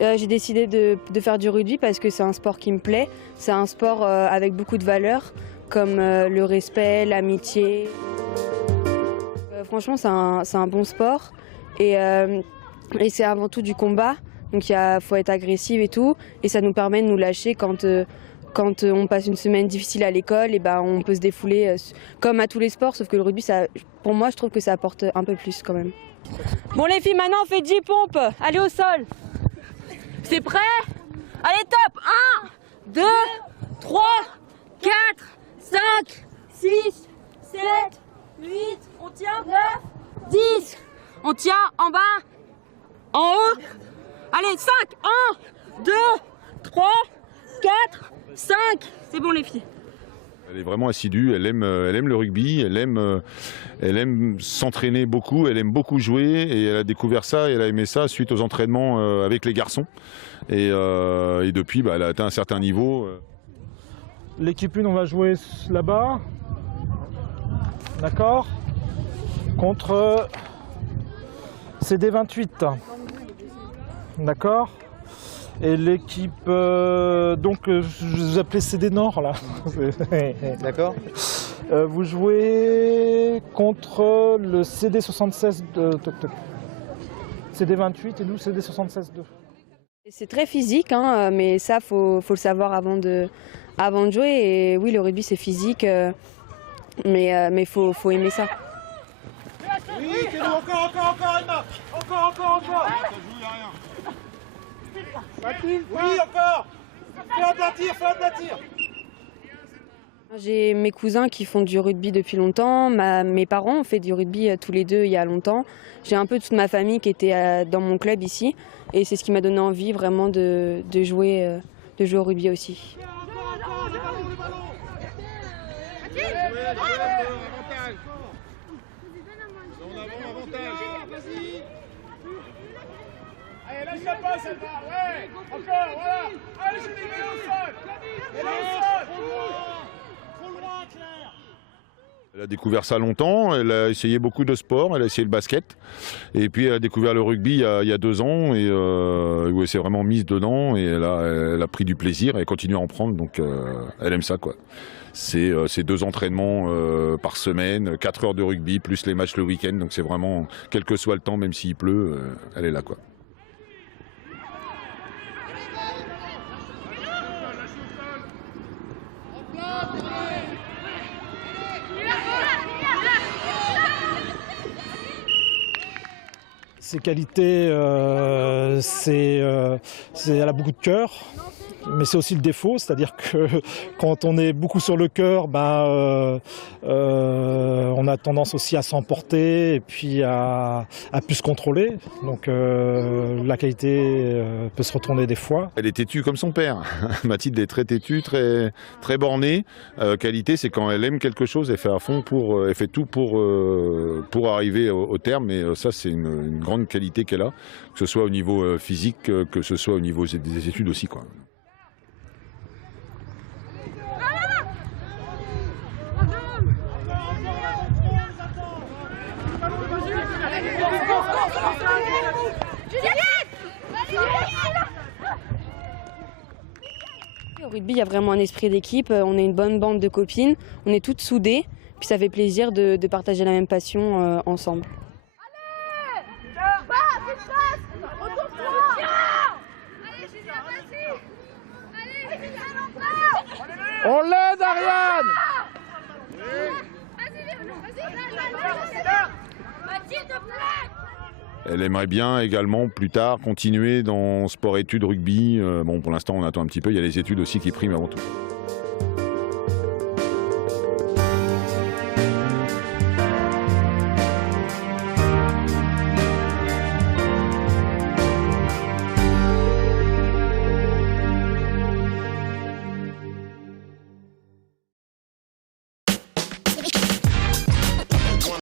J'ai décidé de faire du rugby parce que c'est un sport qui me plaît. C'est un sport avec beaucoup de valeurs comme le respect, l'amitié. Franchement, c'est un bon sport et c'est avant tout du combat. Donc il faut être agressif et tout. Et ça nous permet de nous lâcher quand on passe une semaine difficile à l'école. Et ben, on peut se défouler comme à tous les sports. Sauf que le rugby, pour moi, je trouve que ça apporte un peu plus quand même. Bon les filles, maintenant on fait 10 pompes. Allez au sol. C'est prêt? Allez top. 1, 2, 3, 4, 5, 6, 7, 8, on tient 9, 10. On tient en bas, en haut. Allez, 5, 1, 2, 3, 4, 5. C'est bon les filles. Elle est vraiment assidue, elle aime le rugby, elle aime s'entraîner beaucoup, elle aime beaucoup jouer et elle a découvert ça et elle a aimé ça suite aux entraînements avec les garçons. Et depuis, elle a atteint un certain niveau. L'équipe 1, on va jouer là-bas, d'accord, contre CD28, d'accord. Et l'équipe, donc je vous appelais CD Nord là. D'accord. Vous jouez contre le CD76 de CD28 et nous CD76-2. C'est très physique, hein, mais ça, faut le savoir avant de jouer. Et oui, le rugby, c'est physique, mais faut aimer ça. Oui, c'est nous, encore, Emma. Encore. Oui, encore. Fais un tir. J'ai mes cousins qui font du rugby depuis longtemps. Mes parents ont fait du rugby tous les deux il y a longtemps. J'ai un peu toute ma famille qui était dans mon club ici. Et c'est ce qui m'a donné envie vraiment de jouer au rugby aussi. Allez, lâche pas celle-là, ouais. Encore, voilà. Allez, je l'ai mis au sol. Trop loin, Claire. Elle a découvert ça longtemps, elle a essayé beaucoup de sports, elle a essayé le basket. Et puis elle a découvert le rugby il y a 2 ans et où elle s'est vraiment mise dedans et elle a pris du plaisir et elle continue à en prendre, donc elle aime ça quoi. C'est 2 entraînements par semaine, 4 heures de rugby, plus les matchs le week-end, donc c'est vraiment, quel que soit le temps, même s'il pleut, elle est là quoi. Ses qualités, elle a beaucoup de cœur, mais c'est aussi le défaut, c'est-à-dire que quand on est beaucoup sur le cœur, on a tendance aussi à s'emporter et puis à plus se contrôler. Donc la qualité peut se retourner des fois. Elle est têtue comme son père. Mathilde est très têtue, très, très bornée. Qualité, c'est quand elle aime quelque chose, elle fait à fond elle fait tout pour arriver au terme. Et ça, c'est une grande qualité qu'elle a, que ce soit au niveau physique, que ce soit au niveau des études aussi, quoi. Au rugby, il y a vraiment un esprit d'équipe, on est une bonne bande de copines, on est toutes soudées, puis ça fait plaisir de partager la même passion ensemble. On l'aide, Ariane! Elle aimerait bien également plus tard continuer dans sport-études rugby. Bon, pour l'instant on attend un petit peu, il y a les études aussi qui priment avant tout.